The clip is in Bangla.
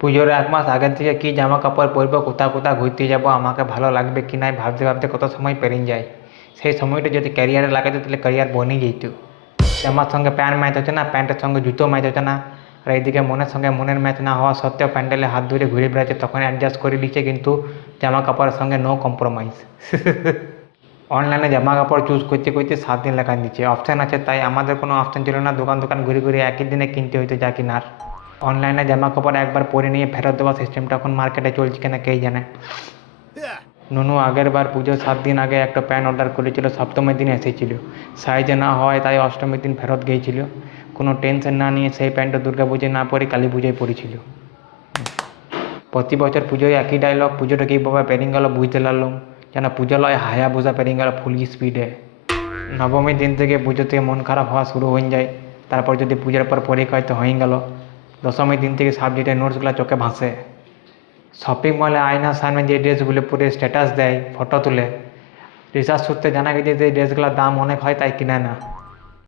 পুজোর 1 মাস আগের থেকে কী জামা কাপড় পরবো, কোথাও কোথাও ঘুরতে যাব, আমাকে ভালো লাগবে কি নাই ভাবতে ভাবতে কত সময় পেরিয়ে যায়। সেই সময়টা যদি ক্যারিয়ারে লাগাতো তাহলে ক্যারিয়ার বনে যেত। জামার সঙ্গে প্যান্ট ম্যাচ হচ্ছে না, প্যান্টের সঙ্গে জুতো ম্যাচ হচ্ছে না, আর এইদিকে মনের সঙ্গে মনের ম্যাচ না হওয়া সত্ত্বেও প্যান্ডেলে হাত ধরে ঘুরে বেড়াচ্ছে, তখন অ্যাডজাস্ট করে দিচ্ছে, কিন্তু জামা কাপড়ের সঙ্গে নো কম্প্রোমাইজ। অনলাইনে জামা কাপড় চুজ করতে করতে 7 দিন লেখা দিচ্ছে, অপশান আছে, তাই আমাদের কোনো অপশান ছিল না, দোকান দোকান ঘুরে ঘুরে একই দিনে কিনতে হইতো যা কিনার। অনলাইনে জামা কাপড় একবার পরে নিয়ে ফেরত দেওয়া সিস্টেমটা এখন মার্কেটে চলছে কিনা কে জানে। নুনু আগের বার পুজোর 7 দিন আগে একটা প্যান্ট অর্ডার করেছিল, সপ্তমীর দিন এসেছিল। সাইজে না হয় তাই অষ্টমীর দিন ফেরত গিয়েছিল। কোনো টেনশন না নিয়ে সেই প্যান্টটা দুর্গা পুজোয় না পরে কালী পুজোয় পরেছিল। প্রতি বছর পুজোয় একই ডায়লগ, পুজোটা কীভাবে পেরিয়ে গেল বুঝতে পারলাম, যেন পুজো লয় হায়া বোঝা পেরিয়ে গেল ফুল স্পিডে। নবমীর দিন থেকে পুজো থেকে মন খারাপ হওয়া শুরু হয়ে যায়, তারপর যদি পুজোর পর পরীক্ষা হয় তো হয়ে গেল। দশমীর দিন থেকে সাবজেক্টের নোটসগুলো চোখে ভাসে। শপিং মলে আয়নার সামনে যে ড্রেসগুলো পরে স্ট্যাটাস দেয়, ফটো তুলে, রিসার্চ সূত্রে জানা গেছে যে ড্রেসগুলোর দাম অনেক হয় তাই কিনে না।